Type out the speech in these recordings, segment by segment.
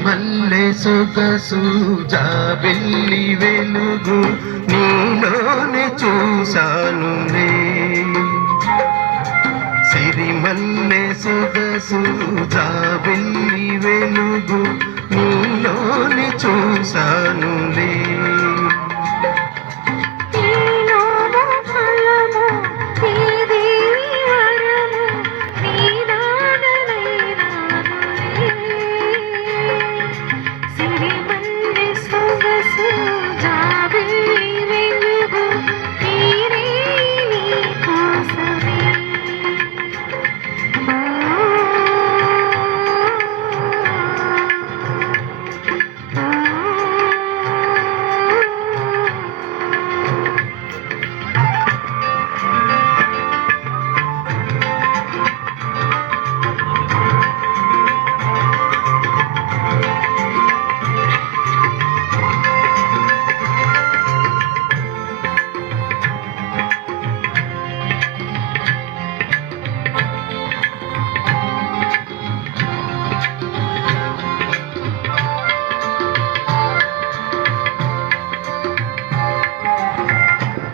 సిరిమల్లె సొగసు జాబెల్లి వెలుగు నీలోనే చూశాను సిరిమల్లె సొగసు జాబెల్లి వెలుగు నీలోని చూశాను రే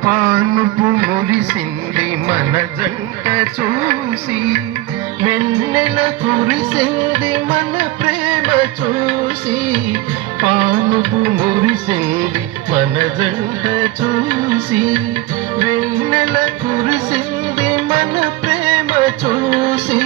పానుపు మురిసింది మన జంట చూసి వెన్నెల కురిసింది మన ప్రేమ చూసి పానుపు మురిసింది మన జంట చూసి వెన్నెల కురిసింది మన ప్రేమ చూసి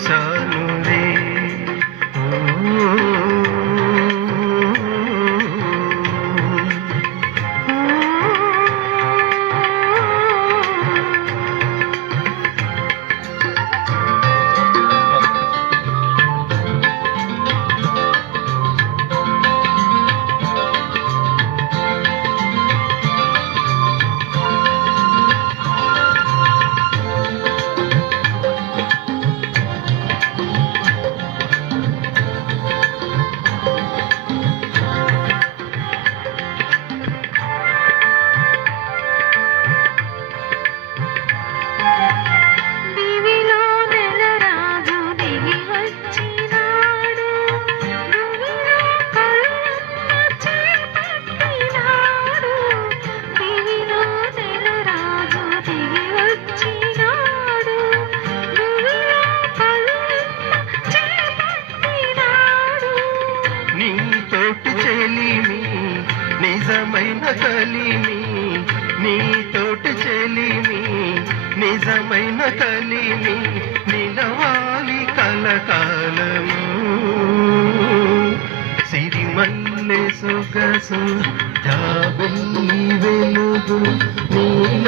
చూశాను నిజమైన కలిమి నీ తోటి చెలిమి నిజమైన కలిమి నిలవాలి కలకాలము. సిరిమల్లె సొగసు వెలుగు నీల